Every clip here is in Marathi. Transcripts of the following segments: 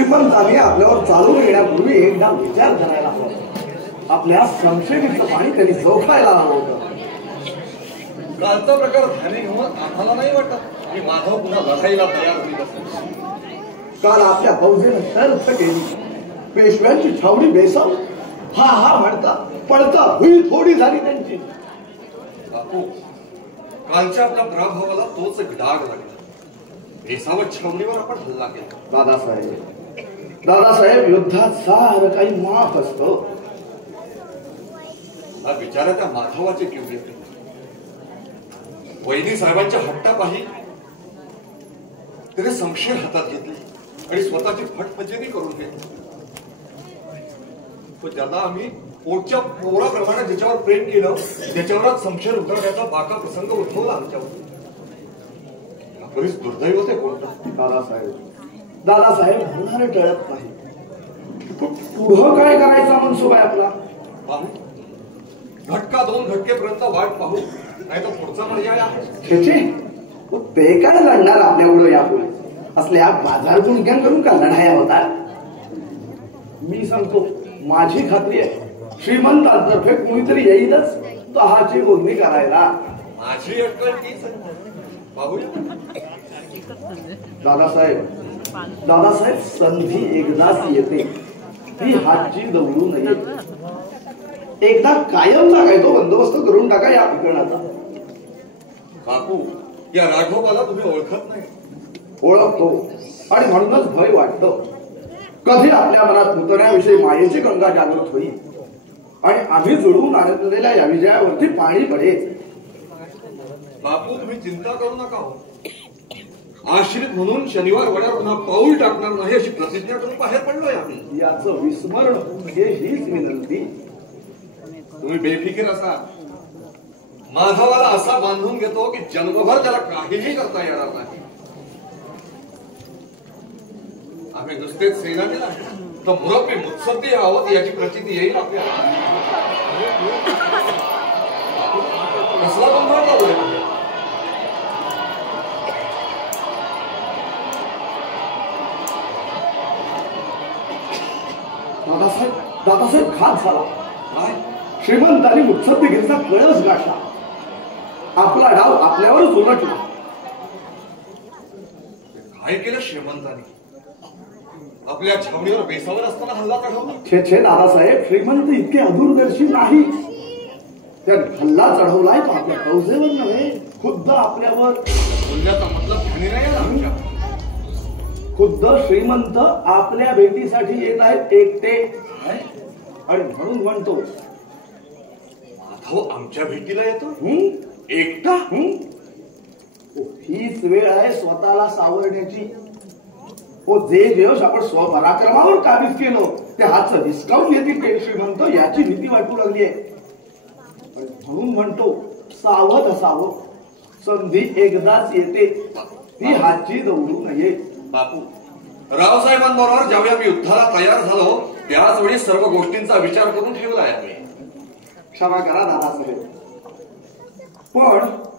श्रीमंतांनी आपल्यावर चालून येण्यापूर्वी एकदा विचार करायला हवा. आपल्या संशयीचं पाणी त्यांनी चोखायला हवं होतं. कालचा प्रकार ध्यानी घेऊन आम्हाला नाही वाटत की माधव पुन्हा लढाईला तयार होईल असं. काल आपल्या फौजेनं शर्त केली, पेशव्यांची छावणी बेसाव. हा हा म्हणता पळता हुई थोडी झाली त्यांची. बापू, कालच्या आपल्या पराभवाला तोच एक डाग लागला. बेसावत छावणीवर आपण हल्ला केला. दादासाहेब युद्धात सारं काही माफ असतं. हा बिचारा त्या माधवाचे किवडे वैदी साहेबांच्या हट्टापायी त्याने संशय हातात घेतले आणि स्वतःची फटफजेरी करून घेतली. ज्याला आम्ही पोटच्या पोराप्रमाणे ज्याच्यावर प्रेम केलं त्याच्यावरच संशय उतरण्याचा बाका प्रसंग उद्भवला आमच्यावर. बरीच दुर्दैव होते कोणतं. दादासाहेब होणारे टळत नाही. पुढं काय करायचा मनसुबा आहे आपला? पाहू, घटका 2 घटकेपर्यंत वाट पाहू, नाही तर पुढचा पर्याय आहे. ते काय लढणार आपल्याकडं यापुढे? असल्या बाजार गुणक्यान करून का लढाया होतात? मी सांगतो, माझी खात्री आहे श्रीमंतांतर्फे कोणीतरी येईलच तहाची बोलणी करायला. माझी अटकळ तीच पाहूया. दादासाहेब संधी एकदाच येते, ती हातची दवडू नये. एकदा कायमचा काय तो बंदोबस्त करून टाका या प्रकरणाचा. बापू, या राघोबाला तुम्ही ओळखत नाही. ओळखतो आणि म्हणूनच भय वाटतं. कधी आपल्या मनात पुतण्याविषयी मायेची गंगा जागृत होईल आणि आम्ही जुळवून आणलेल्या या विजयावरती पाणी पडेल. बापू, तुम्ही चिंता करू नका हो. आश्रित म्हणून शनिवार वड्यावर पुन्हा पाऊल टाकणार नाही अशी प्रतिज्ञा करून बाहेर पडलोय आम्ही. याचं विस्मरण हे हीच विनंती. तुम्ही बेफिकीर असा. माधवाला असा बांधून घेतो की जन्मभर त्याला काहीही करता येणार नाही. आम्ही नुसतेच सेना दिला तर मुरब्बी मुत्सद्दी आहोत याची प्रचिती येईल आपल्याला. कसला गोंधळ लावलाय? दादासाहेब घात झाला. श्रीमंतांनी मुत्सद्दीगिरीचा कळस गाठला. आपला डाव आपल्यावरच उलटला. काय केलं श्रीमंतांनी? आपल्या छावणीवर बेसावर असताना हल्ला चढवला. छे दादासाहेब, श्रीमंत इतके अदूरदर्शी नाही. त्याने हल्ला चढवलाय तो आपल्या फौजेवर नव्हे, खुद्द आपल्यावर. बोलण्याचा मतलब ध्यानी नाही आमच्या. खुद्द श्रीमंत आपल्या भेटीसाठी येत आहेत एकटे. आणि म्हणून म्हणतो, माधव आमच्या भेटीला येतो एकटा. हीच वेळ आहे स्वतःला सावरण्याची. जे यश आपण स्वपराक्रमावर काबीज केलं ते हातचं हिसकावून घेतील ते श्रीमंत याची भीती वाटू लागली आहे. म्हणून म्हणतो, सावध असावं. संधी एकदाच येते, ती हातची दवडू नये. बापू, रावसाहेबांबरोबर ज्यावेळी आम्ही युद्धाला तयार झालो त्याच वेळी सर्व गोष्टींचा विचार करून ठेवलाय आम्ही. क्षमा करा दादासाहेब, पण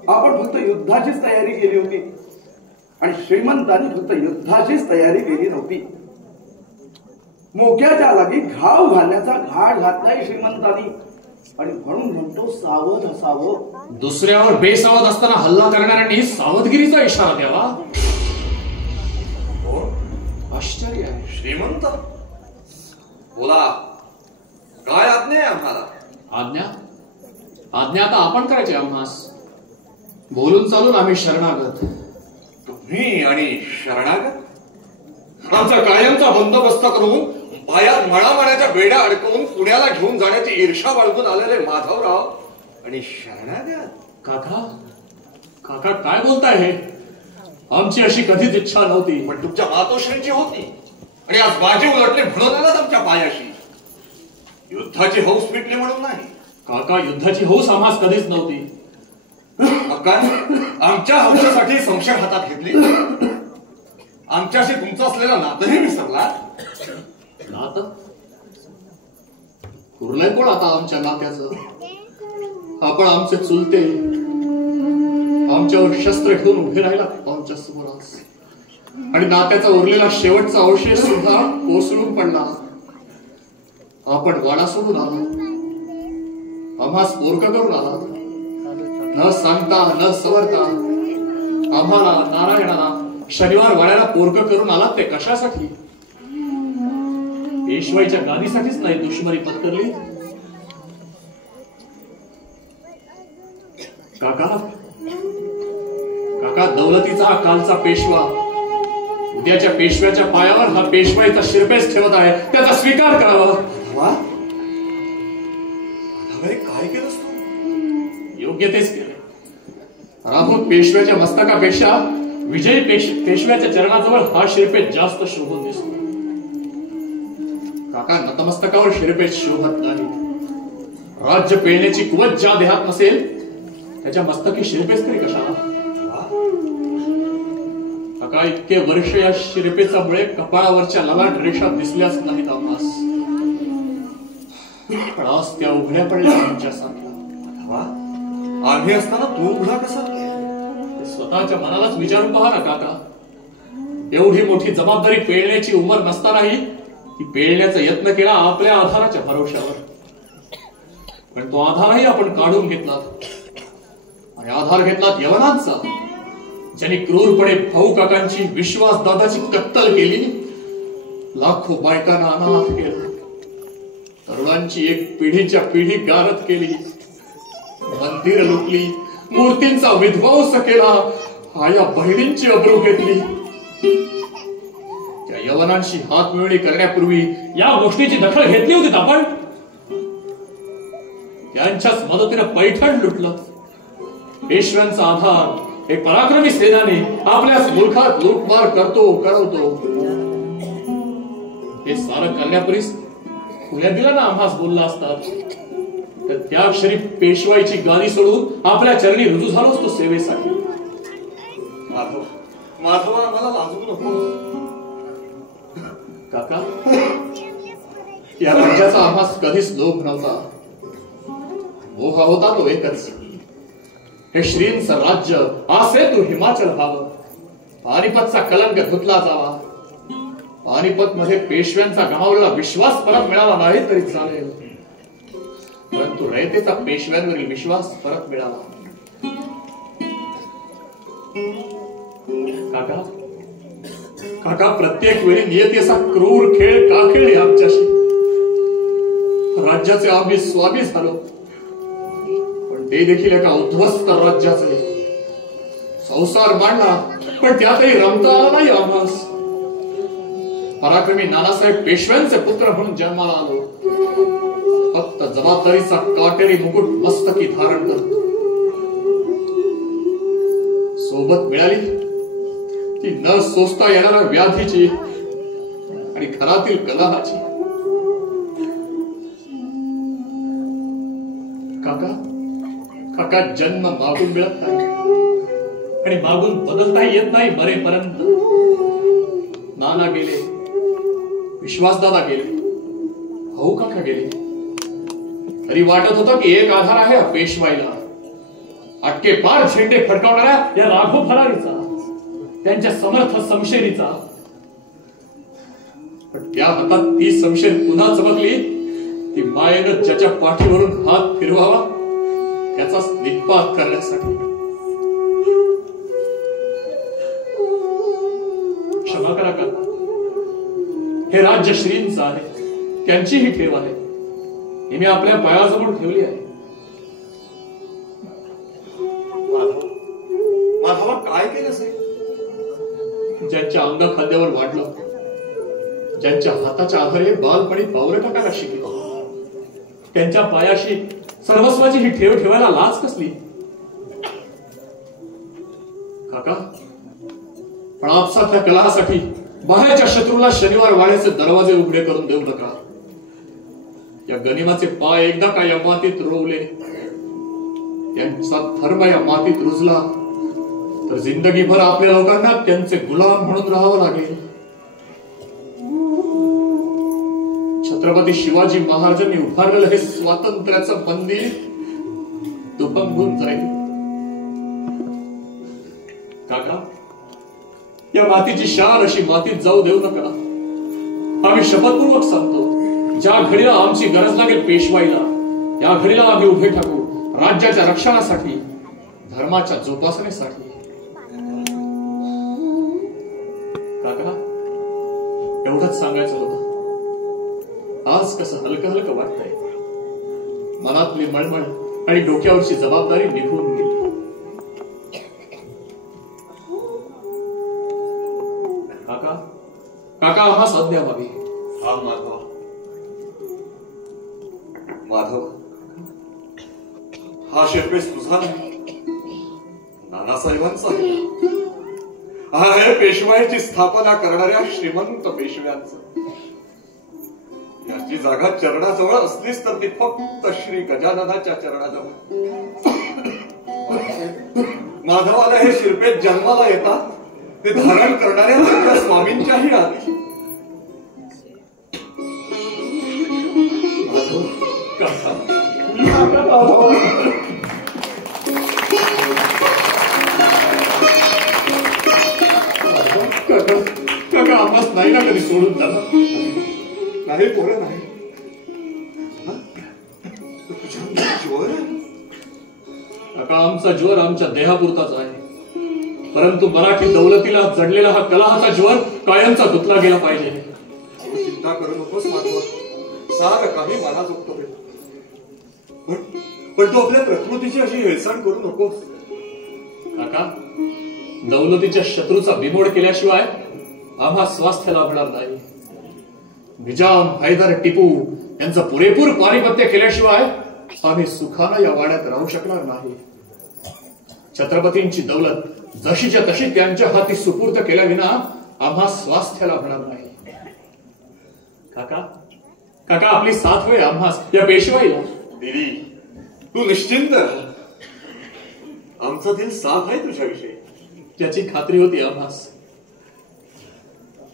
आपण फक्त युद्धाचीच तयारी केली होती आणि श्रीमंतांनी फक्त युद्धाचीच तयारी केली नव्हती. मोक्याच्या जागी घाव घालण्याचा घाट घातलाय श्रीमंतांनी. आणि म्हणून म्हणतो, सावध असावं. दुसऱ्यावर बेसावध असताना हल्ला करणाऱ्यांनी सावधगिरीचा इशारा द्यावा. आश्चर्य आहे. श्रीमंत बोला, काय आज्ञा आहे आम्हाला? आज्ञा आता आपण करायची आम्हास. बोलून चालून आम्ही शरणागत. तुम्ही आणि शरणागत? आमचा कायमचा बंदोबस्त करून पायात मळामाण्याच्या बेड्या अडकवून पुण्याला घेऊन जाण्याची ईर्षा बाळगून आलेले माधवराव आणि शरणागत? काका काय बोलताय हे? आमची अशी कधीच इच्छा नव्हती. पण तुमच्या मातोश्रींची होती आणि आज बाजी उलटली म्हणून आला तुमच्या पायाशी. युद्धाची हौस मिटली म्हणून नाही. काका, युद्धाची हौस आम्हास कधीच नव्हती. आमच्या हौसासाठी संशय हातात घेतली. आमच्याशी तुमचं असलेलं नातंही विसरला. नातं उरलंय कोण आता आमच्या नात्याचं? आपण आमचे चुलते आमच्यावर शस्त्र घेऊन उभे राहिला आमच्या समोर. आणि नात्याचा उरलेला शेवटचा अवशेष सुद्धा कोसळून पडला. आपण वाडा सोडून आलो, आम्हास पोरक करून आला, न सांगता न सवरता आम्हाला नारायणाला शनिवार वाड्याला पोरक करून आलात. ते कशासाठी? पेशवाईच्या गादीसाठीच नाही दुश्मनी पत्करली. काका काका, दौलतीचा हा कालचा पेशवा उद्याच्या पेशव्याच्या पायावर हा पेशवाईचा शिरपेस ठेवत आहे. त्याचा स्वीकार करावा. काय केलंस तू? योग्य तेच केलं. राहुल पेशव्याच्या मस्तकापेक्षा विजयी पेशव्याच्या चरणाजवळ हा शिरपेस जास्त शोभून दिसतो. काका, नतमस्तकावर शिरपेस शोभत नाही. राज्य पेळण्याची कुवत ज्या देहात नसेल त्याच्या मस्तकी शिरपेस तरी कशाला? काका, इतके वर्ष या शिरपेचामुळे कपाळावरच्या ललाट रेषा दिसल्याच नाहीत आम्हास. पण आज त्या उघड्या पडल्या आमच्यासारख्या. आम्ही असताना तू उघडा कसा? स्वतःच्या मनालाच विचारून पहा ना काका. एवढी मोठी जबाबदारी पेळण्याची उमर नसतानाही ती पेळण्याचा यत्न केला आपल्या आधाराच्या भरोश्यावर. पण तो आधारही आपण काढून घेतला आणि आधार घेतला यवनांचा, ज्यांनी क्रूरपणे भाऊ काकांची विश्वासदादाची कत्तल केली, लाखो बायकांना अनाथ केलं, तरुणांची एक पिढीच्या पिढी गारद केली, मंदिर लुटली, मूर्तींचा विध्वंस केला, आया बहिणींची अब्रू घेतली. त्या यवनांशी हात मिळवणी करण्यापूर्वी या गोष्टीची दखल घेतली होती आपण. त्यांच्याच मदतीने पैठण लुटलं. पेशव्यांचा आधार एक पराक्रमी सेनानी आपल्याच मुलखात लूटमार करवतो. हे सारं करण्यापूर्वीच पुण्यात दिला ना आम्हास बोलला असतात, तर त्या क्षणी पेशवाईची गादी सोडून आपल्या चरणी रुजू झालोच तो सेवेसाठी. माधवा, मला लाजू नको. काका, या राज्याचा आम्हास कधीच लोभ नव्हता. मोह होता तो एकच, हे श्रींचं राज्य आसे तू हिमाचल व्हावं, पानिपतचा कलंक धुतला जावा. पानिपत मध्ये पेशव्यांचा गमावलेला विश्वास परत मिळाला नाही तरी चालेल, परंतु रयतेचा पेशव्यांवरील विश्वास परत मिळाला. काका काका, प्रत्येक वेळी नियतीचा क्रूर खेळ का खेळली आमच्याशी? राज्याचे आम्ही स्वामी झालो, पण ते देखील एका उद्ध्वस्त राज्याचे. संसार मांडला, पण त्यातही रमता आला नाही आम्हास. पराक्रमी नानासाहेब पेशव्यांचे पुत्र म्हणून जन्माला आलो. फक्त जबाबदारीचा काटेरी मुकुट मस्तकी धारण करतो. सोबत मिळाली ती न सोसता येणाऱ्या व्याधीची आणि घरातील कलहाची. काका काका, जन्म मागून मिळत नाही आणि मागून बदलता येत नाही मरेपर्यंत. नाना गेले, विश्वासदादा गेले, भाऊ काका गेले, तरी वाटत होतं की एक आधार आहे पेशवाईला. अटके पार झेंडे फडकावणाऱ्या या राघव फरारीचा, त्यांच्या समर्थ समशेरीचा. पण त्या हातात ती समशेर पुन्हा चमकली, ती मायेनं ज्याच्या पाठीवरून हात फिरवावा त्याचाच निपात करण्यासाठी. क्षमा करा काका, हे राज्य श्रींचं आहे, त्यांची ही ठेव आहे, ही मी आपल्या पायाजवळ ठेवली आहे. माधवा, काय केलं असेल? ज्यांच्या अंग खांद्यावर वाढलं, ज्यांच्या हाताच्या आधारे बालपणी पावलं टाकायला शिकलो, त्यांच्या पायाशी सर्वस्वाची ही ठेव ठेवायला लाज कसली? काका, पण आपसातल्या कलहासाठी बाहेरच्या शत्रूला शनिवार वाड्याचे दरवाजे उघडे करून देऊ नका. या गनिमाचे पाय एकदा का या मातीत रोवले, त्यांचा धर्म या मातीत रुजला, तर जिंदगीभर आपल्या लोकांना त्यांचे गुलाम म्हणून राहावं लागेल. छत्रपती शिवाजी महाराजांनी उभारलेलं हे स्वातंत्र्याचं मंदिर दुभंगून जाईल. काका, त्या मातीची शान अशी मातीत जाऊ देऊ नका. आम्ही शपथपूर्वक सांगतो, ज्या घडीला आमची गरज लागेल पेशवाईला, त्या घडीला आम्ही उभे ठाकू राज्याच्या रक्षणासाठी, धर्माच्या जोपासनेसाठी. काका, एवढंच सांगायचं होतं. आज कसं हलकं हलकं वाटतंय. मनातली मळमळ आणि डोक्यावरची जबाबदारी निघून गेली. काका, काका आम्हा संध्या व्हावी. हा माधव, माधव, हा शिरपेस तुझा नाही, नानासाहेबांचा हा आहे पेशवाईची स्थापना करणाऱ्या श्रीमंत पेशव्यांचं. याची जागा चरणाजवळ असलीच तर ती फक्त श्री गजाननाच्या चरणाजवळ. माधवाला हे शिरपेस जन्माला येतात ते धारण करणाऱ्या त्यांच्या स्वामींच्याही आधी. काका आम्हास नाही ना कधी सोडून जाणार. नाही पोरं नाही. काका आमचा ज्वर आमच्या देहापुरताच आहे, परंतु मराठी दौलतीला जडलेला हा कलहाचा ज्वर कायमचा धुतला गेला पाहिजे. चिंता करू नकोस माधव, सार काही मनात उठतो. पण तू आपल्या प्रकृतीची अशी हेळसांड करू नकोस. काका, दौलतीच्या शत्रूचा बिमोड केल्याशिवाय आम्हा स्वास्थ्य लाभणार नाही. निजाम, हैदर, टिपू यांचं पुरेपूर पानिपत्य केल्याशिवाय आम्ही सुखानं या वाड्यात राहू शकणार नाही. छत्रपतींची दौलत जशीच्या तशी त्यांच्या हाती सुपूर्द केल्या विना आम्हा स्वास्थ्य लाभणार नाही. काका, काका आपली साथ होय आम्हास या पेशवाईला. दिदी, तू निश्चिंत, आमचा दिल साफ आहे तुझ्याविषयी. त्याची खात्री होती आम्हास.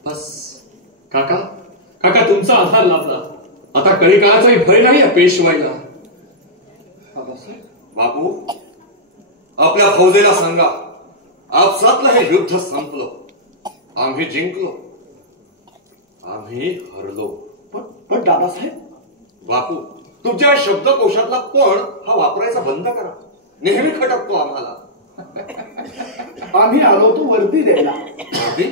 बस काका, काका तुमचा आधार लाभला. आता कळी काळाचाही भय नाही या पेशवाईला. बापू, आपल्या फौजेला सांगा, आपसातलं हे युद्ध संपलं. आम्ही जिंकलो, आम्ही हरलो. पण दादासाहेब, बापू, तुमच्या शब्दकोशातला पण हा वापरायचा बंद करा. नेहमी खटकतो आम्हाला. आम्ही आलो तो वर्दी द्यायला. वर्दी?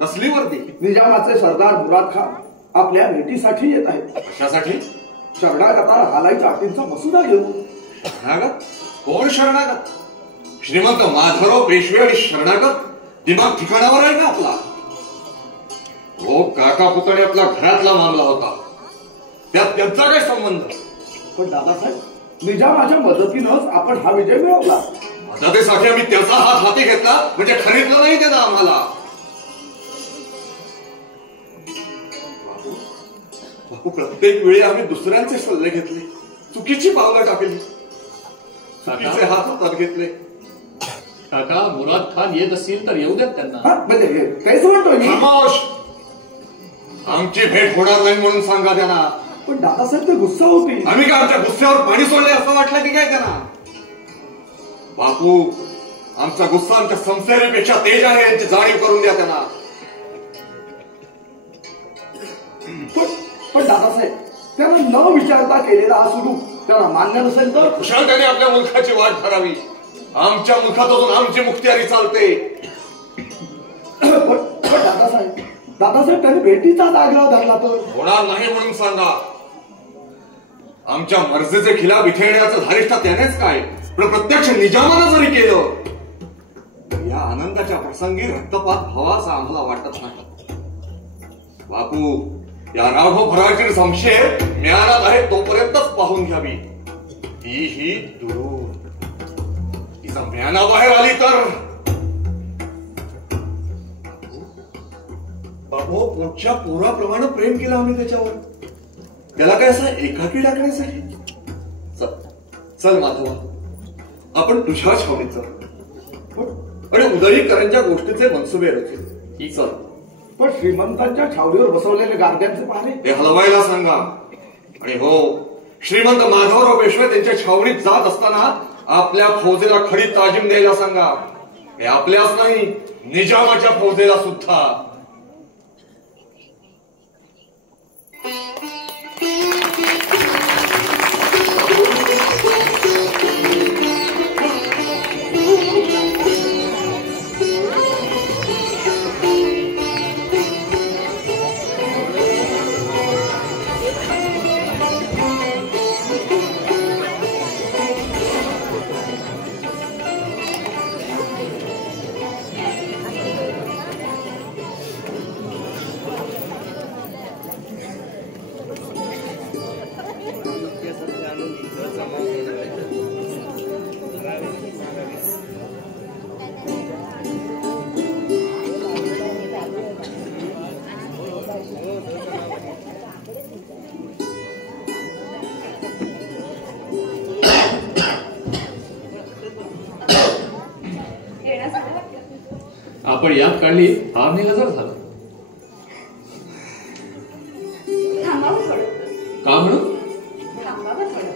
कसली वर्दी? निजामाचे सरदार मुराद खान आपल्या भेटीसाठी येत आहेत. कशासाठी? शरणागताला हालायच्या अटींचा मसुदा घेऊन. शरणागत? कोण शरणागत? श्रीमंत माधवराव पेशवे आणि शरणागत? दिमाग ठिकाणावर आहे का आपला? हो, काका पुतणे आपला घरातला मामला होता, त्यात त्यांचा काय संबंध? पण दादासाहेब, निजामाच्या मदतीनंच आपण हा विजय मिळवला. मदतीसाठी आम्ही त्याचा हात हाती घेतला म्हणजे खरीदलं नाही त्यानं आम्हाला. बापू, प्रत्येक वेळी आम्ही दुसऱ्यांचे सल्ले घेतले, चुकीची पावलं टाकली, चुकीचे हात हातात घेतले. काका, मुराद खान येत असतील तर येऊ देत त्यांना. म्हणजे काहीच म्हणतोय मी. खामोश! आमची भेट होणार नाही म्हणून सांगा त्यांना. पण दादासाहेब ते गुस्सा होती. आम्ही काय आमच्या गुस्स्यावर पाणी सोडले असं वाटलं की काय त्यांना? बापू, आमचा गुस्सा आमच्या संसेरीपेक्षा तेज आहे यांची जाणीव करून द्या त्यांना. पण दादासाहेब, त्यांना न विचारता केलेला हा सुरू त्यांना मान्य नसेल तर? कुशाल त्याने आपल्या मुलखाची वाट धरावी. आमच्या मुलखात अजून आमची मुखत्यारी चालते. पण दादासाहेब त्यांनी भेटीचा आग्रह धरला तर? होणार नाही म्हणून सांगा. आमच्या मर्जीचे खिलाफ इथे येण्याचं धारिष्ठा त्यानेच काय, पण प्रत्यक्ष निजामानं जरी केलं तर या आनंदाच्या प्रसंगी रक्तपात व्हावासा आम्हाला वाटत नाही. बापू, या राघव फराळची संशय ज्ञानात आहे तोपर्यंतच पाहून घ्यावी. तीही दुरून तिचा ज्ञानाबाहेर आली तर बाबू, पोटच्या पोराप्रमाणे प्रेम केलं आम्ही त्याच्यावर. त्याला काय असं एकाकी टाकण्यासाठी? चल माधवा, आपण तुझ्या छावणीत चल आणि उदयीकरांच्या गोष्टीचे मनसुबे रचू. चल. पण श्रीमंतांच्या छावणीवर बसवलेले गार्द्यांचे पाहणे ते हलवायला सांगा. आणि हो, श्रीमंत माधवराव पेशवे त्यांच्या छावणीत जात असताना आपल्या फौजेला खडी ताजीम द्यायला सांगा. हे आपल्याच नाही निजामाच्या फौजेला सुद्धा आपण यात काढली आम्ही हजर झालो. थांबावं थोडं. का म्हणून? थांबावं थोडं.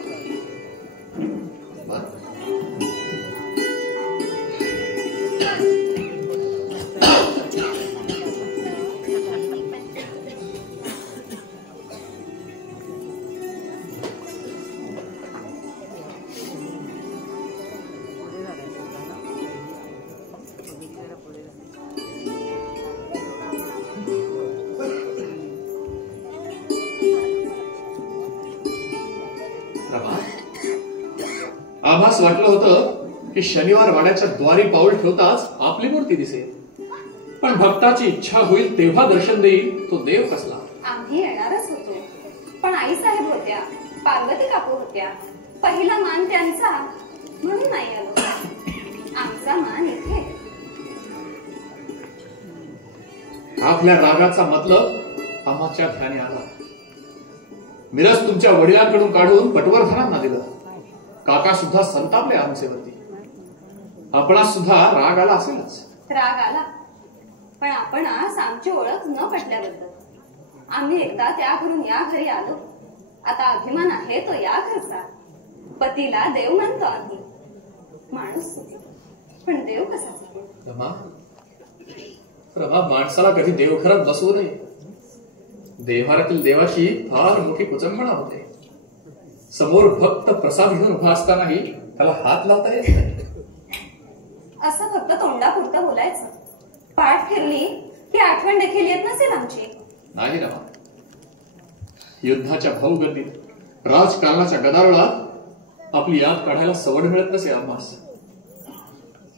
आभास वाटलं होतं की शनिवार वाड्याच्या द्वारी पाऊल ठेवताच आपली मूर्ती दिसेल, पण भक्ताची इच्छा होईल तेव्हा दर्शन देईल तो देव कसला. आम्ही येणारच होतो, पण आई साहेब होत्या, पार्वती काकू होत्या, पहिला मान त्यांचा म्हणून नाही आलो. आमचा मान इथे. आपल्या रागाचा मतलब आम्हाच्या ध्यानी आला. मिरज तुमच्या वडिलांकडून काढून पटवर्धनांना दिलं. काका सुद्धा संतापले आमचेवरती. आपणास सुद्धा राग आला असेलच. राग आला, पण आपण आज आमची ओळख न पटल्याबद्दल. आम्ही एकदा त्या घरून या घरी आलो. आता अभिमान आहे तो या घरचा. पतीला देव म्हणतो आम्ही. माणूस पण देव कसा? रमा माणसाला कधी देवघरात बसवू नये. देव्हारातील देवाची फार मोठी कुचंबणा होते. समोर भक्त प्रसाद घेऊन उभा असतानाही त्याला हात लावता येत नाही. असं फक्त तोंडापुरतं बोलायचं. पाठ फिरली की आठवण देखील येत नसेल आमची. नाही रमा. युद्धाच्या भाऊगर्दीत राजकारणाच्या गदारोळात आपली याद काढायला सवड मिळत नसे आम्हास.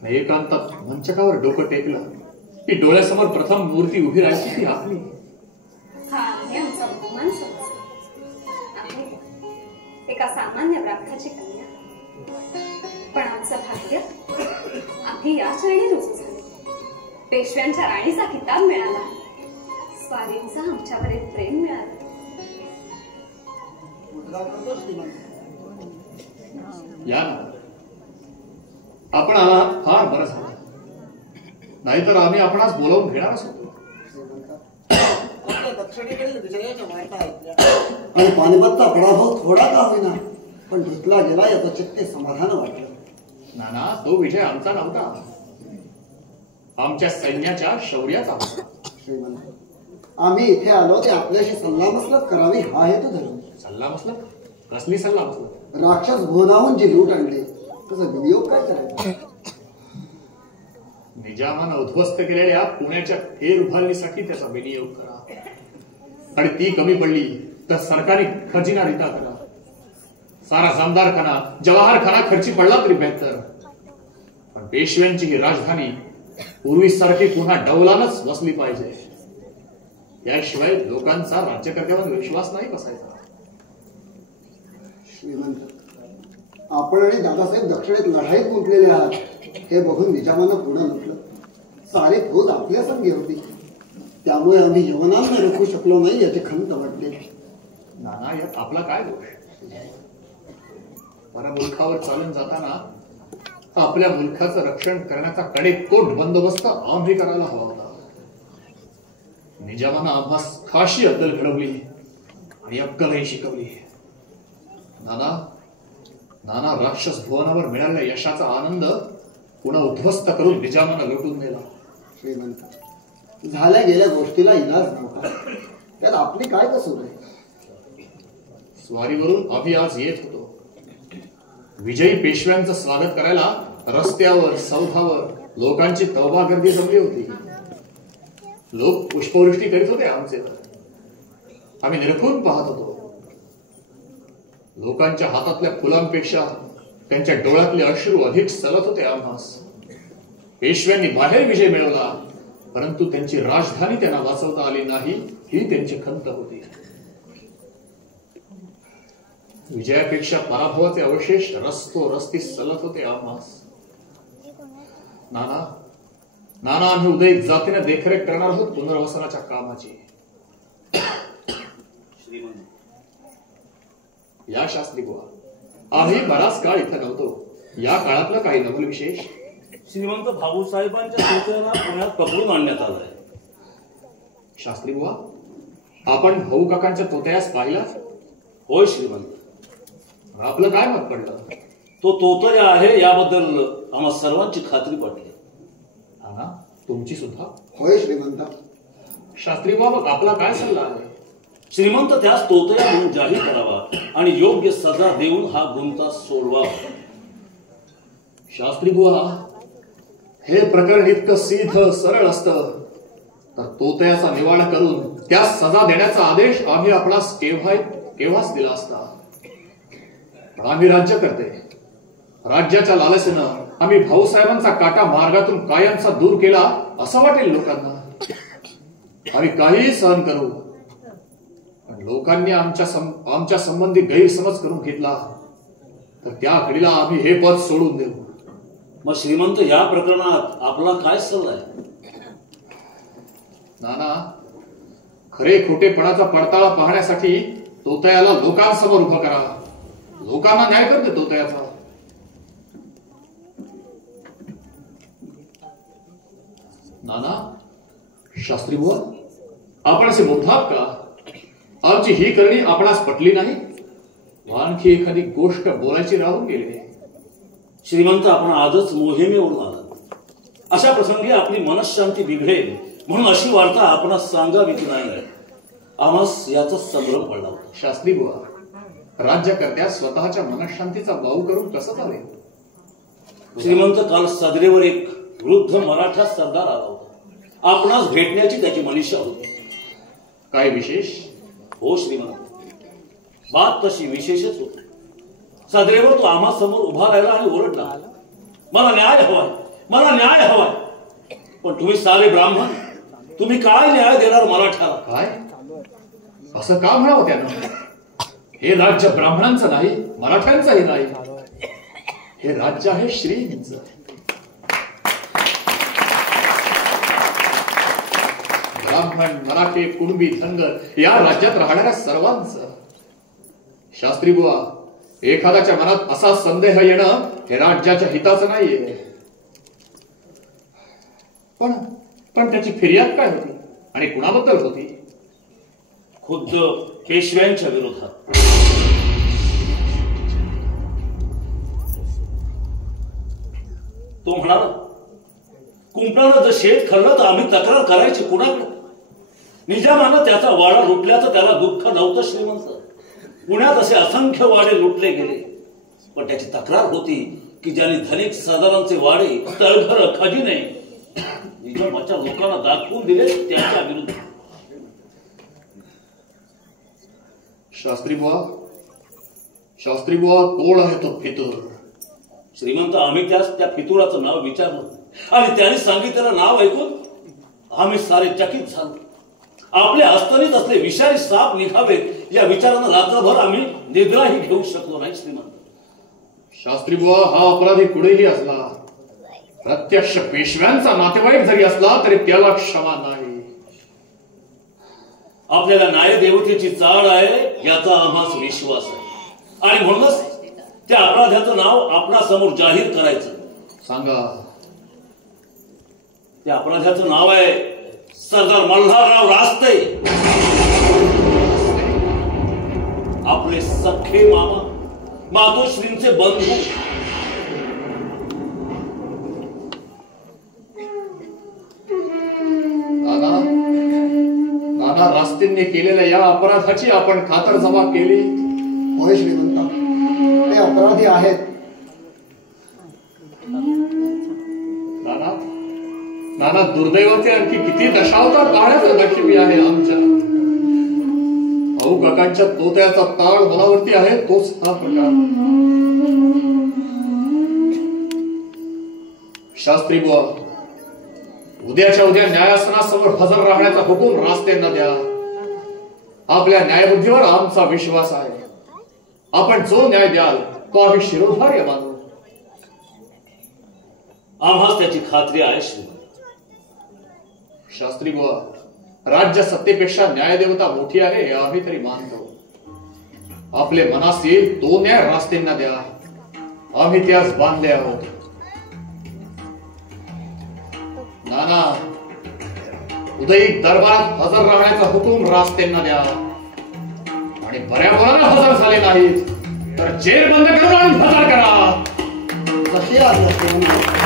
एकांतात मंचकावर डोकं टेकलं की डोळ्यासमोर प्रथम मूर्ती उभी राहायची ती आपली. हा आम्ही आमचा बहुमान समजतो. एका सामान्य ब्राह्मणाची कन्या, पण आमचं भाग्य आम्ही या चरणी रुजू झालो. पेशव्यांच्या राणीचा किताब मिळाला. स्वारींचं आमच्यावरील प्रेम मिळालं. या आपण आला फार बरं झालं. नाहीतर आम्ही आपणास बोलावून घेणारच होतो. आणि पानिपतचा पराभव थोडा का होईना पण धुतला गेला याचं चित्ते समाधान वाटलं. नाना, तो विजय आमचा नव्हता, आमच्या सैन्याच्या शौर्याचा होता. श्रीमंत, आम्ही इथे आलो ते आपल्याशी सल्लामसलत करावी हा हेतू धरून. सल्लामसलत? कसली सल्लामसलत? राक्षस भुवनाहून जी लूट आणली त्याचा विनियोग काय करायचा? निजामानं उद्ध्वस्त केलेल्या पुण्याच्या फेर उभारणीसाठी त्याचा विनियोग करा, आणि ती कमी पडली तर सरकारी खजिना रिता करा. सारा जामदार खाना, जवाहर खाना खर्ची पडला तरी बेहतर. पण पेशव्यांची ही राजधानी पूर्वीसारखी पुन्हा डौलानच वसली पाहिजे. याशिवाय लोकांचा राज्यकर्त्यावर विश्वास नाही बसायचा. श्रीमंत, आपण आणि दादासाहेब दक्षिणेत लढाईत गुंतलेले आहात हे बघून निजामानं पुन्हा लुटलं. सारी फौज आपल्या संगी होती. त्यामुळे आम्ही यवनांना रोखू शकलो नाही याची खंत वाटते. नाना, यात आपला काय दोष? परमुलखावर चालून जाताना आपल्या मुलखाचं रक्षण करण्याचा कडेकोट बंदोबस्त आम्ही करायला हवा होता. निजामानं आम्हास खाशी अद्दल घडवली आणि अक्कलही शिकवली. नाना राक्षस भुवनावर मिळालेल्या यशाचा आनंद पुन्हा उद्ध्वस्त करून निजामानं लुटून नेला. श्रीमंत, झाल्या गेल्या गोष्टीला इलाज नव्हता, त्यात आपली काय कसूर आहे? स्वारीवरून आम्ही आज येत होतो. विजयी पेशव्यांचं स्वागत करायला रस्त्यावर सौधावर लोकांची तौबा गर्दी जमली होती. लोक पुष्पवृष्टी करीत होते आमचेवर. आम्ही निरखून पाहत होतो. लोकांच्या हातातल्या फुलांपेक्षा त्यांच्या डोळ्यातले अश्रू अधिक सलत होते आम्हास. पेशव्यांनी बाहेर विजय मिळवला, परंतु त्यांची राजधानी त्यांना वाचवता आली नाही, ही त्यांची खंत होती. विजयापेक्षा पराभवाचे अवशेष रस्ती सलत होते आम्हास. नाना आम्ही उद्या जातीने देखरेख करणार आहोत पुनर्वसनाच्या कामाची. या शास्त्री बुवा, आम्ही बराच काळ इथं नव्हतो. या काळातलं काही नवल विशेष? श्रीमंत भाऊसाहेबांच्या सूचना पुण्यात पकडून आणण्यात आलाय. शास्त्री बुवा, आपण भाऊ काकांच्या तोतयास पाहिला? होय श्रीमंत. आपलं काय मत पडलं? तो तोतया आहे याबद्दल आम्हा सर्वांची खात्री पटली. हा ना, तुमची सुद्धा? होय श्रीमंत. शास्त्री बुवा, मग आपला काय सल्ला आहे? श्रीमंत त्यास तोतया म्हणून जाहीर करावा आणि योग्य सजा देऊन हा गुंता सोडवावा. शास्त्री बुवा, हे प्रकरण इतकं सीध सरळ असतं तर तोतयाचा निवाडा करून त्यास सजा देण्याचा आदेश आम्ही आपणास केव्हाच दिला असता. पण आम्ही राज्य करते. राज्याच्या लालसेनं आम्ही भाऊसाहेबांचा काटा मार्गातून कायमचा दूर केला असं वाटेल लोकांना. आम्ही काहीही सहन करू, पण लोकांनी आमच्या संबंधी गैरसमज करून घेतला तर त्या घडीला आम्ही हे पद सोडून देऊ. मग श्रीमंत, या प्रकरणात आपला काय सल्ला आहे? नाना, खरे खोटेपणाचा पडताळा पाहण्यासाठी तोतयाला लोकांसमोर उभं करा. लोकांना न्याय करते तोतयाचा. नाना, शास्त्री बुवा, आपण असे मोठात का? आमची ही करणी आपणास पटली नाही? आणखी एखादी गोष्ट बोलायची राहून गेली. श्रीमंत, आपण आजच मोहिमेवरून आलात. अशा प्रसंगी आपली मनशांती बिघडेल म्हणून अशी वार्ता आपणास सांगावी की नाही, आम्हास याचा संभ्रम पडला होता. शास्त्री बुवा, राज्यकर्त्या स्वतःच्या मनशांतीचा बाऊ करून कसं चालेल? श्रीमंत, काल सदरेवर एक वृद्ध मराठा सरदार आला होता. आपणास भेटण्याची त्याची मनीषा होती. काय विशेष? हो श्रीमंत, बात तशी विशेषच होती. सदरेवर तो आम्हा समोर उभा राहिला आणि ओरडला, मला न्याय हवाय, मला न्याय हवाय. पण तुम्ही सारे ब्राह्मण, तुम्ही काय न्याय देणार मराठ्याला? काय असं का म्हणावं त्यानं? हे राज्य ब्राह्मणांचं नाही, मराठ्यांचंही नाही. हे राज्य आहे श्रींचं. ब्राह्मण, मराठे, कुणबी, धनगर या राज्यात राहणाऱ्या सर्वांचं. शास्त्री बुवा, एखाद्याच्या मनात असा संदेह येणं हे राज्याच्या हिताचं नाहीये. पण त्याची फिर्याद काय होती आणि कुणाबद्दल होती? खुद्द पेशव्यांच्या विरोधात. तो म्हणाला, कुंपणानं जर शेत खरलं तर आम्ही तक्रार करायची कुणाकडे? निजामानं त्याचा वाडा लुटल्याचं त्याला दुःख नव्हतं श्रीमंत. पुण्यात असे असंख्य वाडे लुटले गेले, पण त्याची तक्रार होती की ज्यांनी धनिक सरदारांचे वाडे, तळघर, खजिने निजामाच्या लोकांना दाखवून दिले त्याच्या विरुद्ध. शास्त्री बुवा, कोण आहे तो फितूर? श्रीमंत, आम्ही त्यास त्या फितुराचं नाव विचारलं आणि त्याने सांगितलेलं नाव ऐकून आम्ही सारे चकित झालो. आपल्या हस्तनीत असले विषारी साप निघावेत या विचारानं रात्रभर आम्ही निद्राही घेऊ शकलो नाही श्रीमंत. शास्त्री बुवा, हा अपराधी कुठेही असला, प्रत्यक्ष पेशव्यांचा नातेवाईक जरी असला तरी त्याला क्षमा नाही. आपल्याला न्यायदेवतेची चाळ आहे याचा आम्हास विश्वास आहे आणि म्हणूनच त्या अपराध्याचं नाव आपणासमोर जाहीर करायचं. सांगा. त्या अपराध्याचं नाव आहे सरदार मल्हारराव रास्ते. आपले सख्खे मामा, मातोश्रींचे बंधू. मावशींनी केलेल्या या अपराधाची आपण खातरजमा केली. होय श्रीमंता, ते अपराधी आहेत. नाना नाना, दुर्दैवाचे आणखी किती दशावतार काढायचं नशिबी आहे आमच्या. भाऊ काकांच्या तोत्याचा ताळ मनावरती आहे तोच हा प्रकार. शास्त्री बुवा, उद्याच्या उद्या न्यायासनासमोर हजर राहण्याचा हुकूम रास्तेंना द्या. आपल्या न्यायबुद्धीवर आमचा विश्वास आहे. आपण जो न्याय द्याल तो आम्ही शिरोधार्य मानू. आम्हास त्याची खात्री आहे श्रीमंत. शास्त्री बुवा, राज्य सत्तेपेक्षा न्यायदेवता मोठी आहे हे आम्ही तरी मानतो. आपले मनास येईल तो न्याय रास्तेंना द्या. आम्ही त्यास बांधले आहोत. नाना, उदयिक दरबारात हजर राहण्याचा हुकूम रास्तेंना द्या. आणि बऱ्यापणाला हजर झाले नाहीत तर जेल बंद करून आणून हजर करा. जसे आज्ञा श्रीमंत.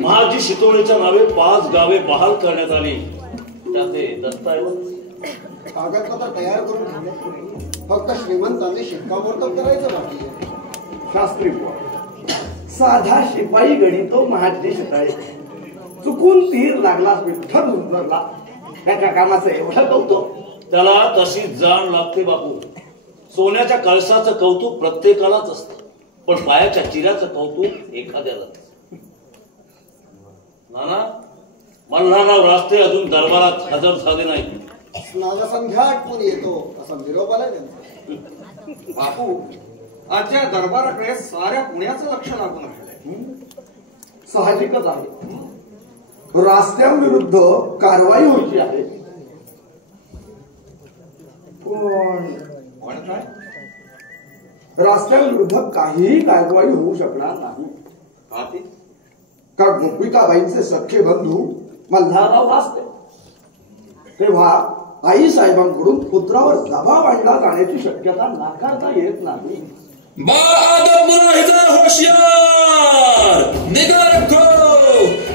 महाजी शितोळेच्या नावे 5 गावे बहाल करण्यात आली. त्याचे दस्तऐवज कागदपत्र तयार करून ठेवले. फक्त श्रीमंतांनी शिक्कामोर्तब करायचं बाकी आहे. शास्त्री बुवा, साधा शिपाई गणितो महाजी शिकाळे. चुकून तीर लागलाच विठ्ठल उंजरला. त्याच्या कामाचं एवढं कौतुक. त्याला तशी जाण लागते बापू. सोन्याच्या कळसाचं कौतुक प्रत्येकालाच असतं, पण पायाच्या चिऱ्याचं कौतुक एखाद्यालाच. नाना, मल्हारराव रास्ते अजून दरबारात हजर झाले नाही. स्नानसंध्या आटपून येतो असा निरोप आलाय त्यांचा. बापू, आजच्या दरबाराकडे साऱ्या पुण्याचं लक्ष लागून राहिलंय. साहजिकच आहे. रास्त्यांविरुद्ध कारवाई व्हायची आहे. पण काय? रास्त्यांविरुद्ध काहीही कारवाई होऊ शकणार नाही. का गोपिकाबाईंचे सख्खे बंधू मल्हारराव रास्ते. तेव्हा आई साहेबांकडून पुत्रावर दबाव आणला जाण्याची शक्यता नाकारता येत नाही. होशियार निगा रखो.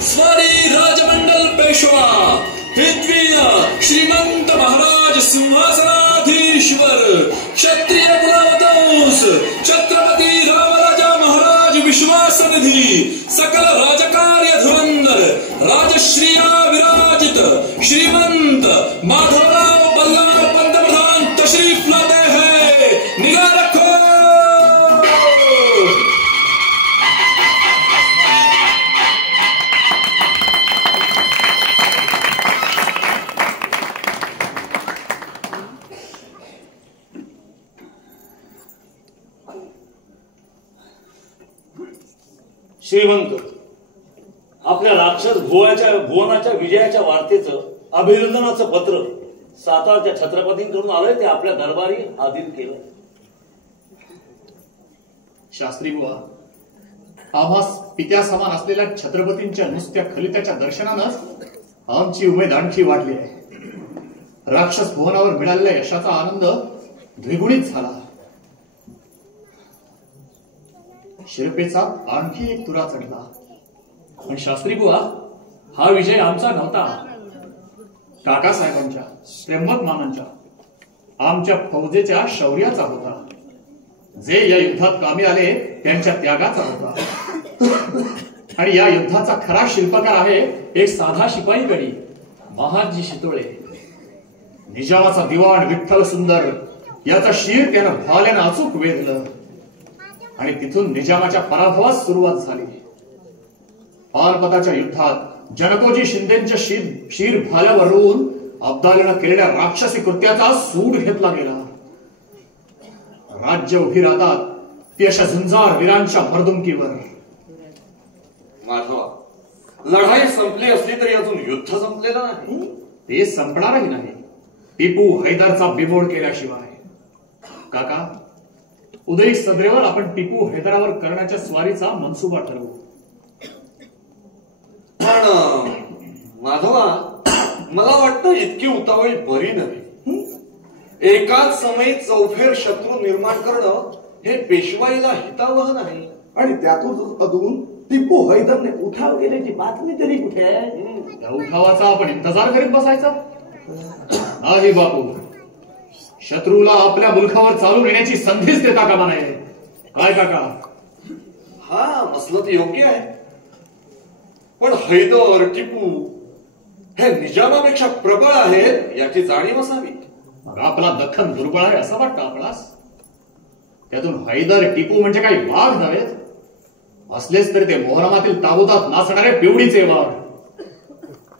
स्वारी राजमंडल पेशवा पृथ्वी श्रीमंत महाराज सिंहासनाधीश्वर क्षत्रिय कुलवंश छत्रपती रामराजा महाराज विश्वासनिधी सकल राजकार्य धुरंधर राजश्रिया विराजित श्रीमंत माधवराव बल्लाळ पंतप्रधान तशरीफ लाते हैं. निगाह रखो. श्रीमंत, आपल्या राक्षस भुवनाच्या विजयाच्या वार्तेचं अभिनंदनाचं पत्र सातारच्या छत्रपतींकडून आलंय. ते आपल्या दरबारी आदित केलं. शास्त्री बुवा, आम्हास पित्या समान असलेल्या छत्रपतींच्या नुसत्या खलित्याच्या दर्शनानंच आमची उमेद आणखी वाढली आहे. राक्षस भुवनावर मिळालेल्या यशाचा आनंद द्विगुणित झाला. शिरपेचा आणखी एक तुरा चढला. पण शास्त्री बुवा, हा विजय आमचा नव्हता. काकासाहेबांच्या, त्र्यंबक मामांच्या, आमच्या फौजेच्या शौर्याचा होता. जे या युद्धात कामी आले त्यांच्या त्यागाचा होता. आणि या युद्धाचा खरा शिल्पकार आहे एक साधा शिपाई गडी महादजी शितोळे. निजामाचा दिवाण विठ्ठल सुंदर याचा शीर त्यानं भाल्यानं अचूक वेधलं आणि तिथून निजामाच्या पराभवास सुरुवात झाली. पानपताच्या युद्धात जनकोजी शिंदेच्या शीर भाल्यावर रोवून अब्दालीनं केलेल्या राक्षसी कृत्याचा सूड घेतला गेला. राज्य उभी राहतात ती अशा झुंजार वीरांच्या मर्दुमकीवर. माधवा, लढाई संपली असली तरी अजून युद्ध संपलेलं नाही. ते संपणारही नाही टिपू हैदरचा बिमोड केल्याशिवाय. काका, उदयिक सदरेवर आपण टिपू हैदरावर करण्याच्या स्वारीचा मनसुबा ठरवू. पण माधवा, मला वाटतं इतकी उतावळी बरी नव्हे. एकाच समयी चौफेर शत्रू निर्माण करणं हे पेशवाईला हितावह नाही. आणि त्यातून अजून टिपू हैदरने उठाव केल्याची बातमी तरी कुठे आहे? त्या उठावाचा आपण इंतजार करीत बसायचा नाही बापू. शत्रूला आपल्या मुलखावर चालून येण्याची संधीच देता कामा नये. काय काका? हा, मसलं ते योग्य आहे. पण हैदर, टिपू हे निजामापेक्षा प्रबळ आहेत याची जाणीव असावी. मग आपला दख्खन दुर्बळ आहे असं वाटतं आपणास? त्यातून हैदर, टिपू म्हणजे काही वाघ नव्हेत. असलेच तरी ते मोहरमातील ताबुतात नाचणारे पिवळीचे वाघ.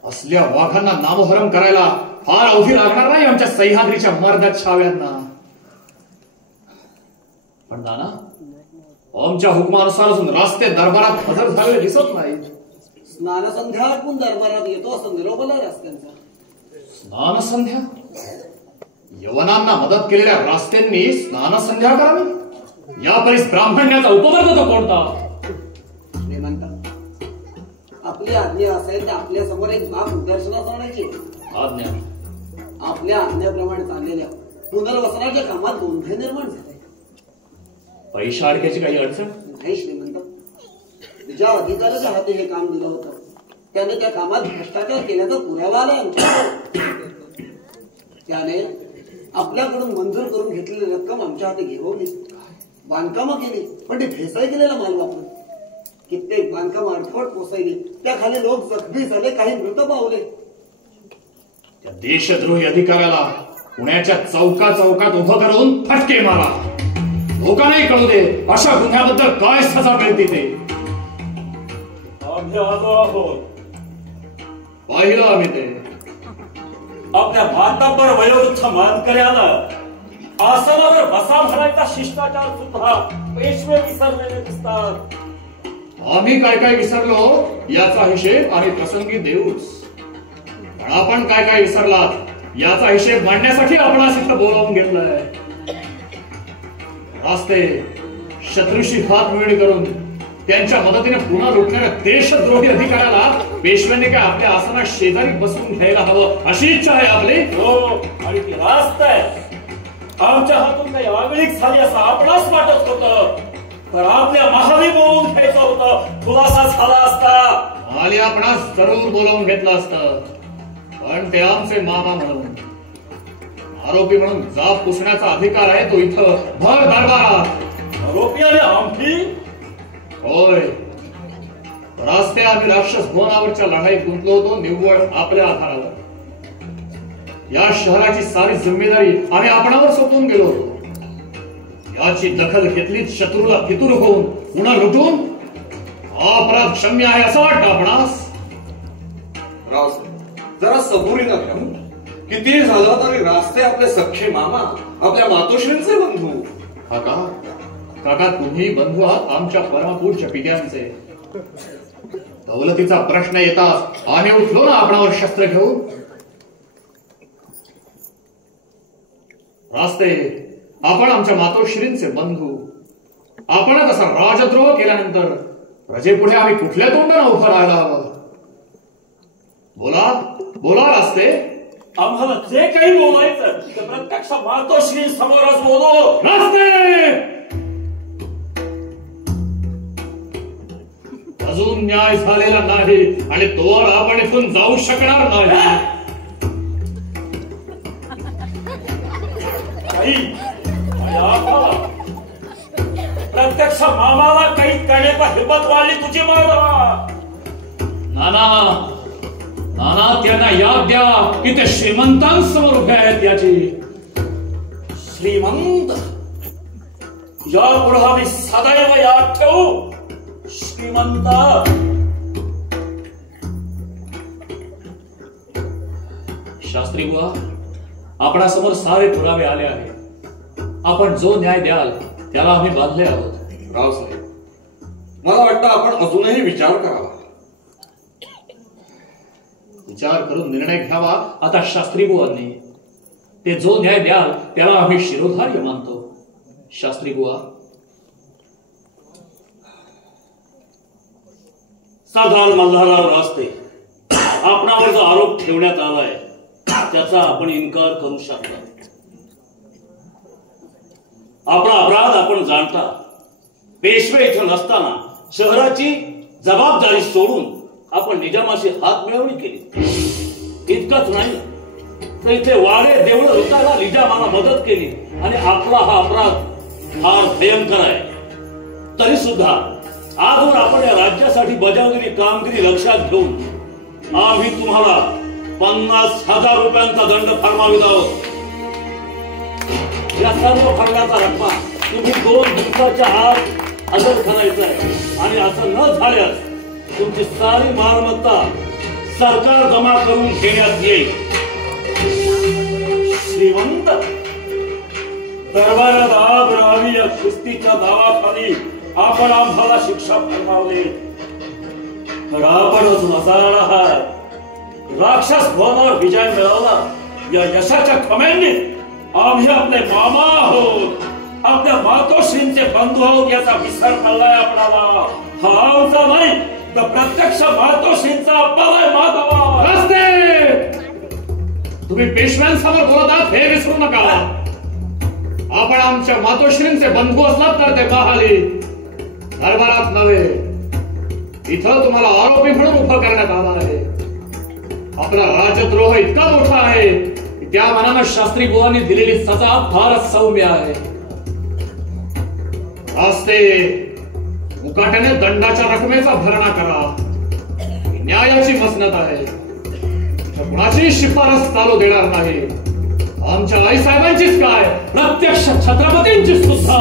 असल्या वाघांना नामोहरम करायला फार अवधी लागणार नाही आमच्या सह्याद्रीच्या मर्दात छाव्यांना. पण नाना, आमच्या हुकमानुसार अजून रास्ते दरबारात हजर झालेले दिसत नाहीत. स्नानसंध्या आटपून दरबारात येतो असं निरोप आला रस्त्यांचा. स्नानसंध्या? यवनांना मदत केलेल्या रास्त्यांनी स्नानसंध्या करावी? या परीस ब्राह्मण्याचा उपवर्ग तो कोणता? आपली आज्ञा असेल तर आपल्या समोर एक बाब दर्शनास आणायची. आज्ञा? आपल्या आज्ञेप्रमाणे चाललेल्या पुनर्वसनाच्या कामात गोंधळ निर्माण झाले. पैशा अडक्याची काही अडचण नाही श्रीमंत. ज्या अधिकाऱ्याच्या हाती हे काम दिलं होतं त्याने त्या कामात भ्रष्टाचार केल्याचा पुरावा आला. त्याने आपल्याकडून मंजूर करून घेतलेली रक्कम आमच्या हाती घेवली. बांधकामं केली पण ती भेसाई केलेला माल वापरून. कित्येक बांधकाम अडखवट कोसळली. त्याखाली लोक जखमी झाले, काही मृत पावले. त्या देशद्रोही अधिकाऱ्याला पुण्याच्या चौकात उभं करून फटके मारा. लोकांनाही कळू दे अशा गुन्ह्याबद्दल काय सजा मिळते ते. आम्ही आलो आहोत. पाहिलं आम्ही ते. आपल्या मातांबर वयोवृद्ध मानकऱ्याला आसनावर बसा म्हणायचा शिष्टाचार सुद्धा पेशवे विसरलेले दिसतात. आम्ही काय काय विसरलो याचा हिशेब आम्ही प्रसंगी देऊच. पण आपण काय काय विसरलात याचा हिशेब मांडण्यासाठी आपणास इथं बोलावून घेतलंय. रास्ते शत्रूशी हात मिळवणी करून त्यांच्या मदतीने पुन्हा लुटणाऱ्या देशद्रोही अधिकाऱ्याला पेशव्यांनी काय आपल्या आसनात शेजारी बसवून घ्यायला हवं अशी इच्छा आहे आपली. हो, आणि ती रास्त आहे. आमच्या हातून काही आगळीक झाली असं आपणास वाटत होतं, तर आपल्या महावी बोलवून घ्यायचं होतं. खुलासा झाला असता. आले आपणास जरूर बोलावून घेतलं असतं. पण ते आमचे मामा म्हणून आरोपी म्हणून जाब पुसण्याचा अधिकार आहे तो इथं भर दरबारात. आरोपी आणि आम्ही? होय. रास्ते आम्ही राक्षस भुवनावरच्या लढाईत गुंतलो होतो निव्वळ आपल्या आधारावर. या शहराची सारी जिम्मेदारी आम्ही आपणावर सोपवून गेलो होतो. याची दखल घेतलीच शत्रूला फितूर होऊन पुन्हा लुटून हा अपराध क्षम्य आहे असं वाटतं आपणास? रावसाहेब, जरा सबुरीनं घ्या. किती झालं तरी रास्ते आपले सख्खे मामा, आपल्या मातोश्रींचे बंधू. काका, तुम्ही बंधू आहात आमच्या परमपूज्य पित्यांचे. दौलतीचा प्रश्न येताच आम्ही उठलो ना आपणावर शस्त्र घेऊन. रास्ते, आपण आमच्या मातोश्रींचे बंधू. आपण तसा राजद्रोह केल्यानंतर प्रजेपुढे आम्ही कुठल्या तोंडाने उभं राहायला हवं? बोला बोला रास्ते. आम्हाला जे काही बोलायचं ते प्रत्यक्ष मातोश्री समोरच बोलू. रास्ते, अजून न्याय झालेला नाही आणि तोवर आपण इथून जाऊ शकणार नाही. काही प्रत्यक्ष मामाला काही करण्याचा हिंमत वाढली तुझी माधवा. नाना नाना त्यांना याद द्या की ते श्रीमंतांसमोर उभे आहेत. याची श्रीमंत यापुढे आम्ही सदैव याद ठेवू. श्रीमंत शास्त्री बुवा, आपणासमोर सारे पुरावे आले आहेत. आपण जो न्याय द्याल त्याला आम्ही बांधले आहोत. रावसाहेब, मला वाटतं आपण अजूनही विचार करावा. विचार करून निर्णय घ्यावा आता शास्त्री बुवांनी. ते जो न्याय द्याल त्याला आम्ही शिरोधार्य मानतो. शास्त्री बुवा, सरदार मल्हारराव रास्ते, आपणावर जो आरोप ठेवण्यात आलाय त्याचा आपण इन्कार करू शकता. आपला अपराध आपण जाणता. पेशवे इथं नसताना शहराची जबाबदारी सोडून आपण निजामाशी हात मिळवणी केली. इतकंच नाही तर इथे वाडे देवळं लुटायला निजामाला मदत केली आणि आपला हा अपराध फार भयंकर आहे. तरी सुद्धा आजवर आपण या राज्यासाठी बजावलेली कामगिरी लक्षात घेऊन आम्ही तुम्हाला 50,000 रुपयांचा दंड फरमावित आहोत. या सर्व खंडाचा रक्कम तुम्ही 2 दिवसाच्या आत हजर करायचा आहे आणि असं न झाल्यास तुमची सारी मालमत्ता सरकार जमा करून घेण्यात येईल. श्रीमंत दरबारात आग राहावी या कुस्तीच्या नावाखाली आपण आम्हाला शिक्षा फरमावली. तर आपणच मसाला आहात. राक्षस भवनावर विजय मिळवला या यशाच्या खमेंनी आम्ही आपले मामा आहोत. आपल्या मातोश्रींचे बंधू आहोत याचा विसर पडलाय आपल्याला. हा आमचा नाही तर प्रत्यक्ष मातोश्रींचा अपमान आहे माधवा. रास्ते, तुम्ही पेशव्यांसमोर बोलत आहात हे विसरू नका. आपण आमच्या मातोश्रींचे बंधू असलात तर ते पाहाले, दरबारात नव्हे. इथं तुम्हाला आरोपी म्हणून उभं करण्यात आलं आहे. आपला राजद्रोह इतका मोठा आहे की त्या मनानं शास्त्री बुवांनी दिलेली सजा फारच सौम्य आहे. रास्ते, मुकाट्याने दंडाच्या रकमेचा भरणा करा. न्यायाची मसनत आहे. कुणाची शिफारस चालू देणार नाही. आमच्या आईसाहेबांचीच काय, प्रत्यक्ष छत्रपतींची सुद्धा.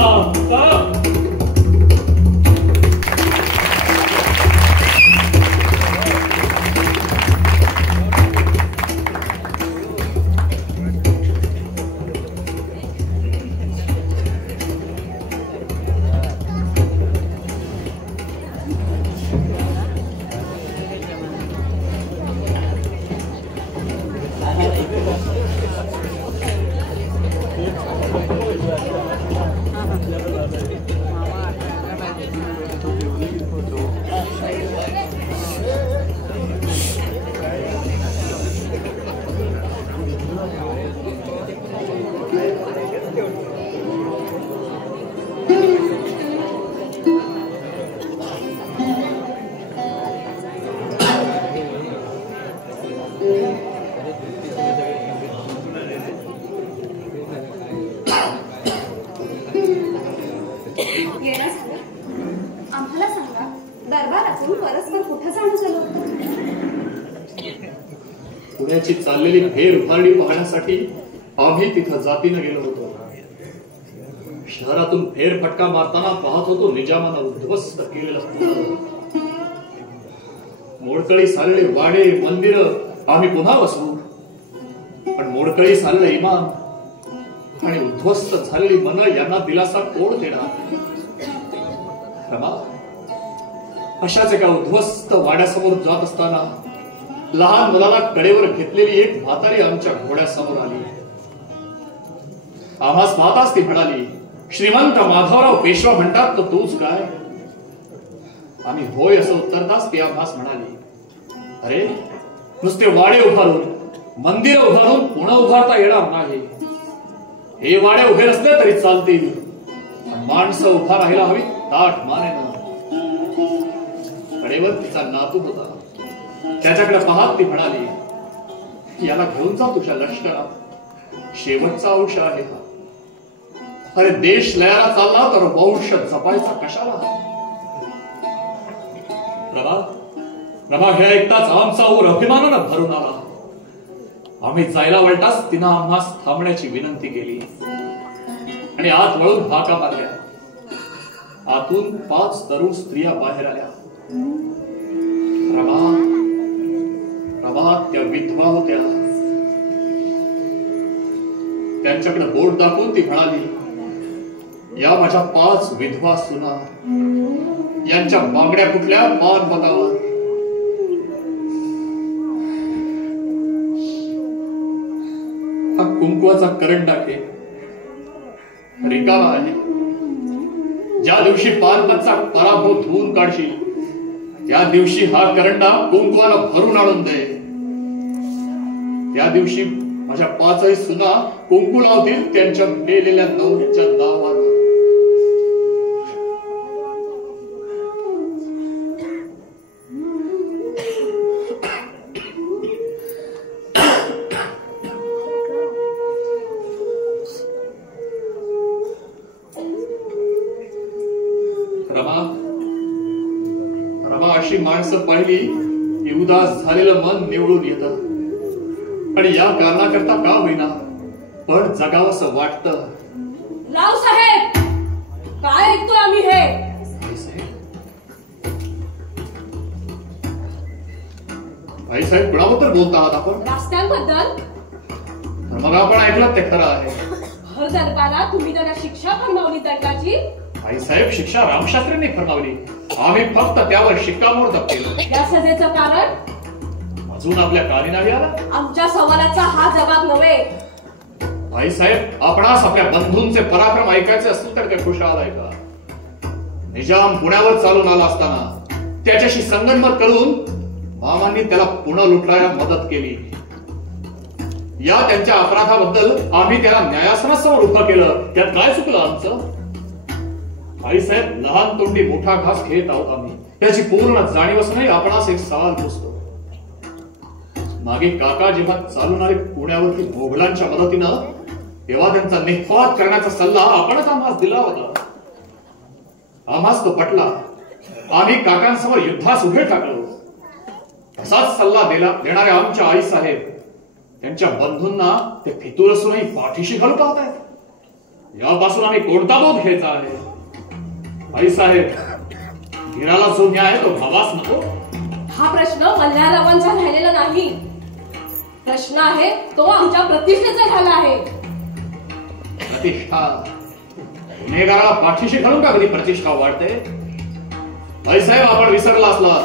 आम्हाला सांगा, दरबारातून परस्पर कुठं जाणं झालं होतं? पुण्याची चाललेली फेर उभारणी पाहण्यासाठी आम्ही तिथं जातीनं गेलो होतो. शहरातून फेरफटका मारताना पाहत होतो निजामानं उद्ध्वस्त केलेलं मोडकळीस आलेले वाडे मंदिर आम्ही पुन्हा वसवू, पण मोडकळीस आलेलं इमान आणि उद्ध्वस्त झालेली मन यांना दिलासा कोण देणार? अशाच एका उद्ध्वस्त वाड्यासमोर जात असताना लहान मुलाला कडेवर घेतलेली एक म्हातारी आमच्या घोड्यासमोर आली. आम्हास पाहताच ती म्हणाली, श्रीमंत माधवराव पेशवा म्हणतात तर तूच काय? आम्ही होय असं उत्तरताच ती आम्हास म्हणाली, अरे नुसते वाडे उभारून मंदिर उभारून पुणे उभारता येणार नाही. हे वाडे उभे नसले तरी चालतील, माणसं उभा राहायला हवी ताठ मानेनं. कडेवर तिचा नातू होता. त्याच्याकडे पाहत ती म्हणाली, याला घेऊन जा तुझ्या लष्करात, शेवटचा अंश आहे हा. अरे देश लयाला चालला तर वंश जपायचा कशाला? प्रभा हे ऐकताच आमचा ऊर अभिमानानं भरून आला. आम्ही जायला वळताच तिनं आम्हास थांबण्याची विनंती केली आणि आत वळून हाका मारल्या. आतून 5 तरुण स्त्रिया बाहेर आल्या. प्रभा त्या विधवा होत्या. त्यांच्याकडे बोट दाखवून ती म्हणाली, या माझ्या 5 विधवा सुना, यांच्या बांगड्या कुठल्या पान बघावर. हा कुंकवाचा करंडा रिकामा आहे. ज्या दिवशी पानपतचा पराभव धुवून काढशील त्या दिवशी हा करंडा कुंकवाला भरून आणून दे. त्या दिवशी माझ्या 5 सुना कुंकू लावतील त्यांच्या मेलेल्या नवऱ्याच्या नावावर. रमा अशी माणसं पाहिली की उदास झालेलं मन निवळून येतं आणि या कारणाकरता का होईना पण जगावंसं वाटतं. रावसाहेब, काय ऐकतोय आम्ही हे? भाईसाहेब कुणाबद्दल बोलता आहात आपण? रस्त्यांबद्दल. मग आपण ऐकलं ते खरं आहे. भर दरबारात तुम्ही त्याला शिक्षा फरमावली दंडाची. भाईसाहेब शिक्षा रामशास्त्रींनी फरमावली. आम्ही फक्त त्यावर शिक्कामोर्तब केलं. या सजेचं कारण अजून आपल्या कानी नाही आला. आमच्या सवालाचा हा जबाब नव्हे. भाईसाहेब आपणास आपल्या बंधूंचे पराक्रम ऐकायचे असतील तर ते खुशाल ऐका. निजाम पुण्यावर चालून आला असताना त्याच्याशी संगनमत करून मामांनी त्याला पुणे लुटायला मदत केली. या त्यांच्या अपराधाबद्दल आम्ही त्याला न्यायासनासमोर उभं केलं. त्यात काय चुकलं आमचं? भाईसाहेब लहान तोंडी मोठा घास घेत आहोत आम्ही. त्याची पूर्ण जाणीव असूनही आपणास एक सवाल पुसतो. मागे काका जेव्हा चालून आले पुण्यावरती मोगलांच्या मदतीनं तेव्हा त्यांचा निःवाद करण्याचा सल्ला आपणच आम्हास दिला होता. आम्हास तो पटला. आम्ही काकांसमोर युद्धास उभे टाकलो. असाच सल्ला देणाऱ्या आमच्या आई साहेब त्यांच्या बंधूंना ते फितूर असूनही पाठीशी घालू पाहतायत. यापासून आम्ही कोणता बोध घ्यायचा आहे? आई साहेब, गिराला जो न्याय तो भावास नको. हा प्रश्न मल्हाररावांचा राहिलेला नाही. प्रश्न आहे तो आमच्या प्रतिष्ठेचा झाला आहे. प्रतिष्ठा? गुन्हेगाराला पाठीशी घालून का कधी प्रतिष्ठा वाढते? भाईसाहेब आपण विसरला असला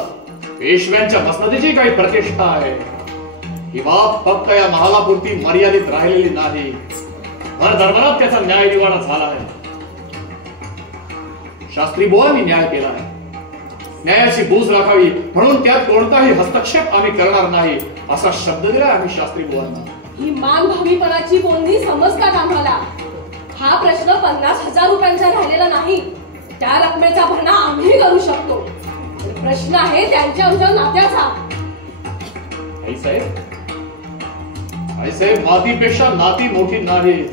पेशव्यांच्या मसनदीची काही प्रतिष्ठा आहे. ही बाब फक्त या महालापुरती मर्यादित राहिलेली नाही. भर दरबारात त्याचा न्याय निवाडा झाला आहे. शास्त्री बुवांनी न्याय केला आहे. न्यायाची बूज राखावी म्हणून त्यात कोणताही हस्तक्षेप आम्ही करणार नाही असा शब्द दिला आम्ही शास्त्री बुवांना. ही मानभावीपणाची बोलणी समजतात आम्हाला. हा प्रश्न 50,000 रुपयांचा राहिलेला नाही. त्या रकमेचा भरणा आम्ही करू शकतो. प्रश्न आहे त्यांच्या आमच्या नात्याचा. आईसाहेब मातीपेक्षा नाती मोठी नाही.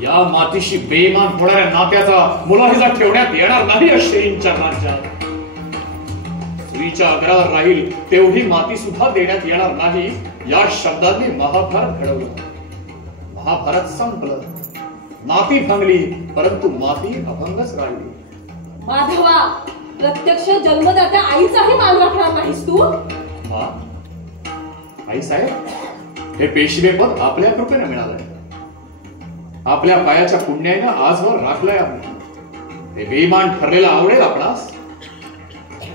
या मातीशी बेईमान होणाऱ्या नात्याचा मुलाहिजा ठेवण्यात येणार नाही. श्रींच्या राज्यात सुईच्या अग्रावर राहील तेवढी माती सुद्धा देण्यात येणार नाही. या शब्दांनी महाभारत घडवलं. महाभारत संपलं. नाती भंगली परंतु माती अभंगच राहिली. माधवा, प्रत्यक्ष जन्मदात्या आईचाही मान राखणार नाहीस तू? आई साहेब, हे पेशवेपद आपल्या कृपेने मिळालंय. आपल्या पायाच्या पुण्यानं आजवर राखलंय आम्ही. ते बेईमान ठरलेलं आवडेल आपणास?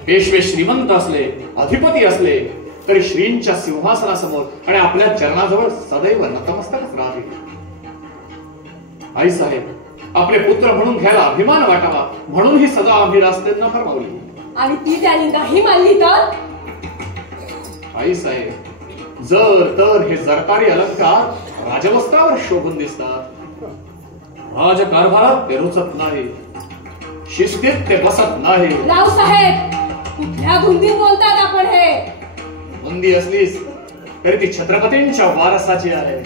पेशवे श्रीमंत असले, अधिपती असले तरी श्रींच्या सिंहासनासमोर आणि आपल्या चरणाजवळ सदैव नतमस्तकच राहावे. आई साहेब, आपले पुत्र म्हणून घ्यायला अभिमान वाटावा म्हणून ही सजा आम्ही रास्त्यांना फरमावली. आणि ती त्यांनी नाही मानली तर? आई साहेब, जर तर हे जरकारी अलंकार राजवस्त्रावर शोभून दिसतात. राजकारभारात ते रुचत नाही. शिस्तीत ते बसत नाही. रावसाहेब, कुठल्या धुंदीत बोलतात आपण हे? बुंदी असलीस तरी ती छत्रपतींच्या वारसाची आहे.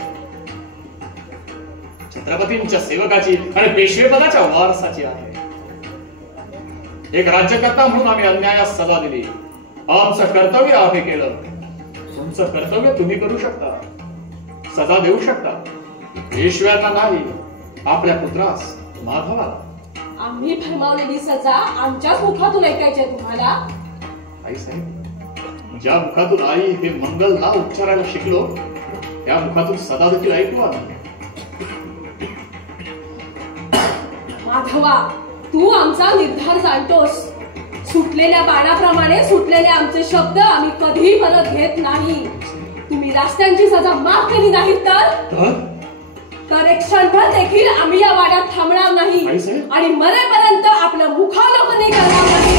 छत्रपतींच्या सेवकाची आणि पेशवेपदाच्या वारसाची आहे. एक राज्यकर्ता म्हणून आम्ही अन्यायास सजा दिली. आमचं कर्तव्य आम्ही केलं. तुमचं कर्तव्य तुम्ही करू शकता, सजा देऊ शकता. पेशव्याला नाही, आपल्या पुत्रास माधवाला. आम्ही फरमावलेली सजा आमच्याच मुखातून ऐकायची तुम्हाला. आई साहेब, ज्या मुखातून आई हे मंगल नाव उच्चारायला शिकलो त्या मुखातून सदा देखील ऐकू आम्ही. माधवा, तू आमचा निर्धार जाणतोस. सुटलेल्या बाणाप्रमाणे सुटलेले आमचे शब्द आम्ही कधीही परत घेत नाही. तुम्ही रस्त्यांची सजा माफ केली नाही तर एक क्षणभर देखील आम्ही या वाड्यात थांबणार नाही आणि मरेपर्यंत आपलं मुखालोकनही करणार नाही.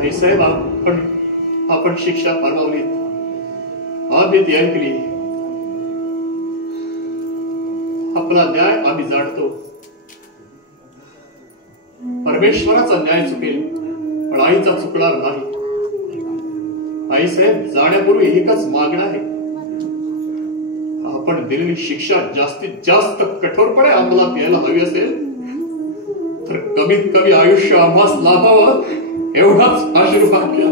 आई साहेब, आपण शिक्षा फरमावली, आम्ही ती ऐकली. आपला न्याय आम्ही जाणतो. परमेश्वराचा न्याय चुकेल पण आईचा चुकणार नाही. आई साहेब, जाण्यापूर्वी एकच मागणं आहे. आपण दिलेली शिक्षा जास्तीत जास्त कठोरपणे अंमलात यायला हवी असेल तर कमीत कमी आयुष्य आम्हास लाभावं एवढाच आशीर्वाद द्या.